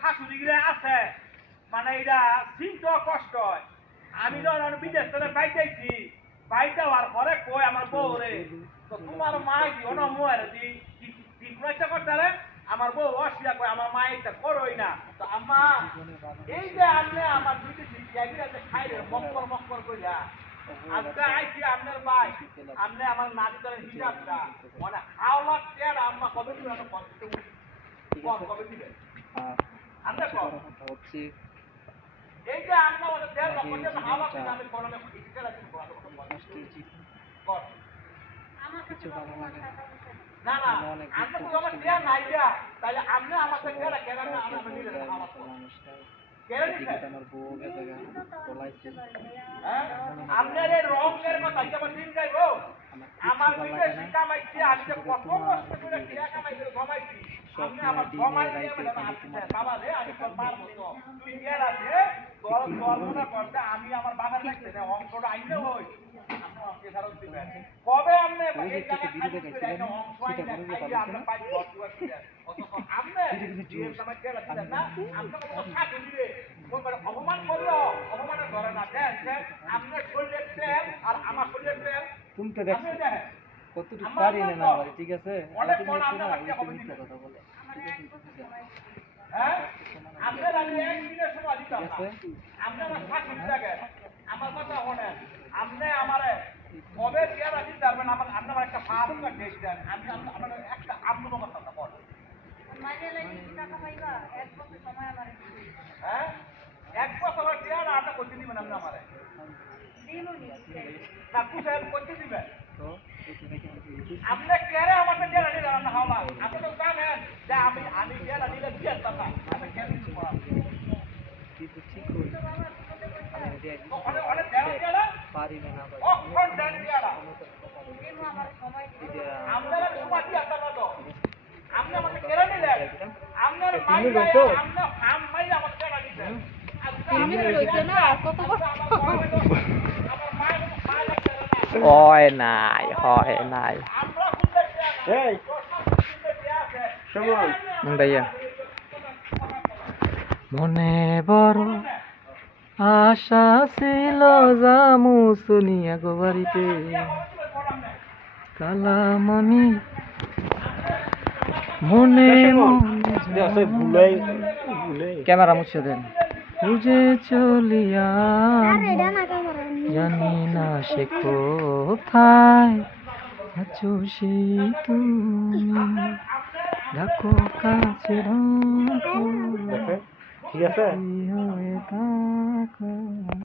শাশুড়ি গিরে আছে মানে এটা চিন্তা কষ্ট হয় আমি যখন বিদেশ থেকে বাইতেছি বাইতে হওয়ার পরে কই আমার বউ রে তো তোমার মা কি অন মুয়ারে দি ঠিক রয়েছে করতে আমার বউ অসিয়া কই আমার মা এটা করোই না তো আম্মা এই যে আপনি আমার দুটি জায়গা যে খাই রে মক্কর কইরা আজকে আইছি আপনার ভাই আপনি আমার নাতি ধরে হিসাবটা মানে হাওলা টের আম্মা কবে দিবেন কবে দিবেন আমরা হচ্ছে এই যে আমরা ওদের দেড় লক্ষ টাকা হাওলা টের আমি করলে ইচ্ছা আছে কিছু ভালো লাগে না না আমরা তো আমার দেয়া নাই দেয়া তাহলে আপনি আমার সাথে কেন না আমরা নিলে হাওলা আমার বউ গেছে বলাইছে আপনার এই রঙের কথা কি আমার দিন যাইবো আমার বিদেশি কামাইছি আমি যে কত কষ্ট করে টাকা কামাইছি জমাইছি আপনি আমার জমাই দিয়ে বাবা রে আমি তোর মারবো তো তুই গেল আছে তোর কর্মটা করতে আমি আমার বাবার লাগছে না অঙ্কটা আইলে হই আপনি অঙ্কে ফেরত দিবেন কবে আপনি এই টাকা খাইতে অঙ্ক আইলে আমরা পাই বস্তু আছে অথচ আপনি যে সময় গেল আছে না আপনি কোনো সাথে দিবে অপমান করলো অপমানের ধরে না দেন আপনার শরীরের তেল আর আমার শরীরের তেল তুমি তো দেখছো কতটুকু পারি না ভাই ঠিক আছে অনেক মন আপনার বাচ্চা হবে মিথ্যা কথা বলে হ্যাঁ আপনার আমি এক মিনিটের সময় দিতাম না আপনি আমার শাশুড়ি লাগে আমার কথা শোনেন আপনি আমারে কবে কেয়ার রাখি যাবেন আমার আপনার একটা ফার্ম ডেট দেন আমি আমার একটা আপনার কথা বলেন হ্যাঁ এক বছর কেয়ার আপনি করতে দিবেন আপনি আমারে না কুশাল করতে দিবেন আপনি কেয়ারে আমাকে জেলা দিলেন না হাওলা আপনি তো জানেন যে আমি জেলা দিলে দিয়ে টাকা আমি কেন কিছু করার কিন্তু ঠিক করি ওখানে অনেক জেলা পারি না ভাই অক্ষণ দেন জেলা আপনারা সময় দিয়ে আসতে পারতো আপনি আমাকে কেড়ে নিলেন আপনার মাই আপনার আম মাই আমাকে কেড়ে নিলেন হয় নাই এই শুনুন ভাইয়া মনে বড় আশা ছিল জামু সোনিয়া গো বাড়িতে কালাম আমি মনে ক্যামেরা মুছে দেন বুঝে চলিয়া জানি না সে কোথায় আছো সেই তুমি ডাকো কাছে ঠিক আছে হয়ে